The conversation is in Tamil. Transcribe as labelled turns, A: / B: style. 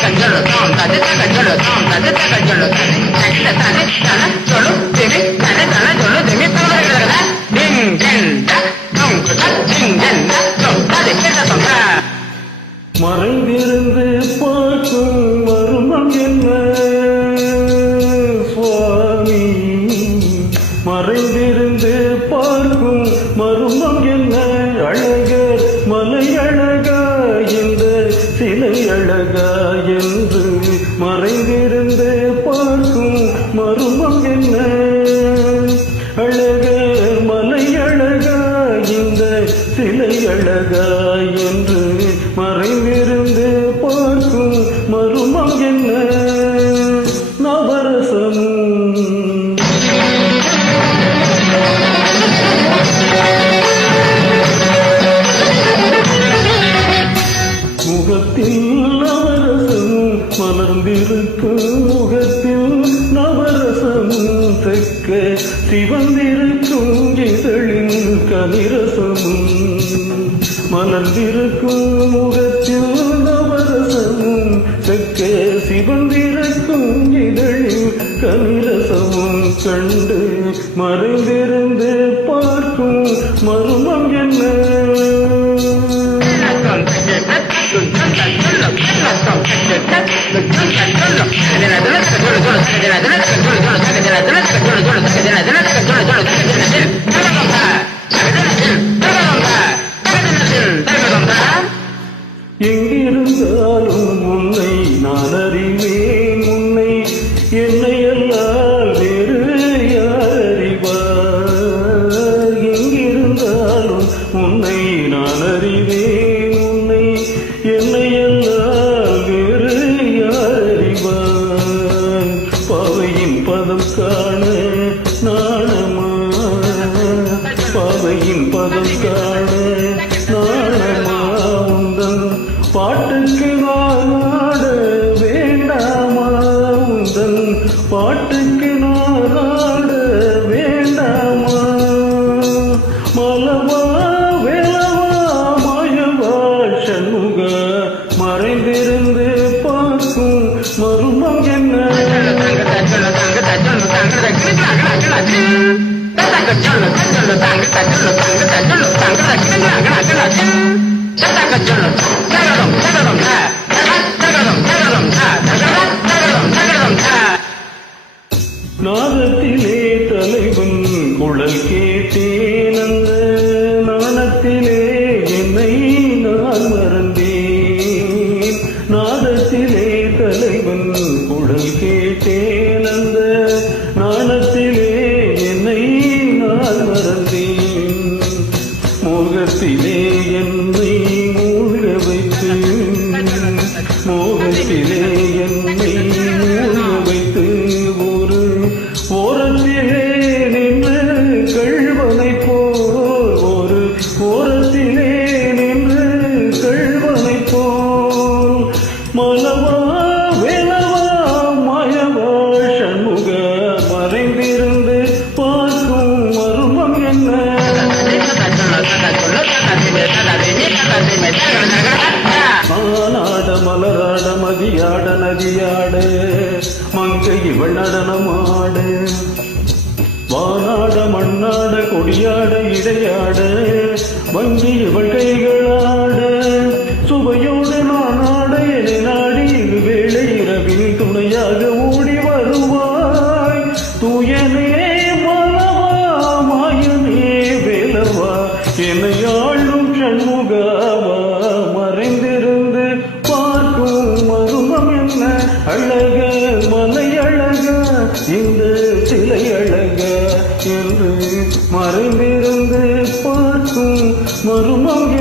A: தாம் தான் தக்க ஜுன்னு தாம் தட்டி தக்க தானே தக்கெட்ட தானே தன சொல்லு திமி தன தன சொல்லு திமி தகட டிங் டிங்
B: மறைந்திருந்து பார்க்கும் மர்மம் என்ன? சுவாமி மறைந்திருந்து பார்க்கும் மர்மம் என்ன? அழகர் மலை அழகா இந்த சிலை அழகா. மறைந்திருந்து பார்க்கும் மருமம் என்ன? அழக மலை அழகா இந்த சிலை அழகா மலர்ந்திருக்கும் முகத்தில் நவரசம் தக்க சிவந்திருக்கும் இதழின் கனிரசமும் மலர்ந்திருக்கும் முகத்தில் நவரசம் தக்க சிவந்திருக்கும் இதழின் கனிரசமும் கண்டு மறைந்திருந்து பார்க்கும் மருமம் என்ன? எங்கிருந்தாலும் உன்னை நான் அறிவேன் உன்னை என்ன பாவையின் பதம் காண நாணமா உந்தன் பாட்டுக்கு நான் வேண்டாமா உந்தன் பாட்டுக்கு நான் வேண்டாமா மலவா வேலவா மாயவா சண்முக மறைந்திருந்து பார்க்கும் மருமம் என்ன நாதத்திலே தலைவன் குழல் கேட்டே. மோகத்திலே என்னை மூழ்க வைத்து மோகத்திலே என்னை மூழ்க வைத்து ஒரு ஓரத்திலே நின்று கழுவனை போல் ஒரு ஓரத்திலே மலராட மதியாட நதியாட மங்கை இவள் நடனமாட. வானாட மண்ணாட கொடியாட இடையாட வங்கி இவள் கைகளாட. சுவையோடு நானாட என நாடி இது வேளை இரவில் துணையாக ஓடி வருவாய். தூயனை vurmam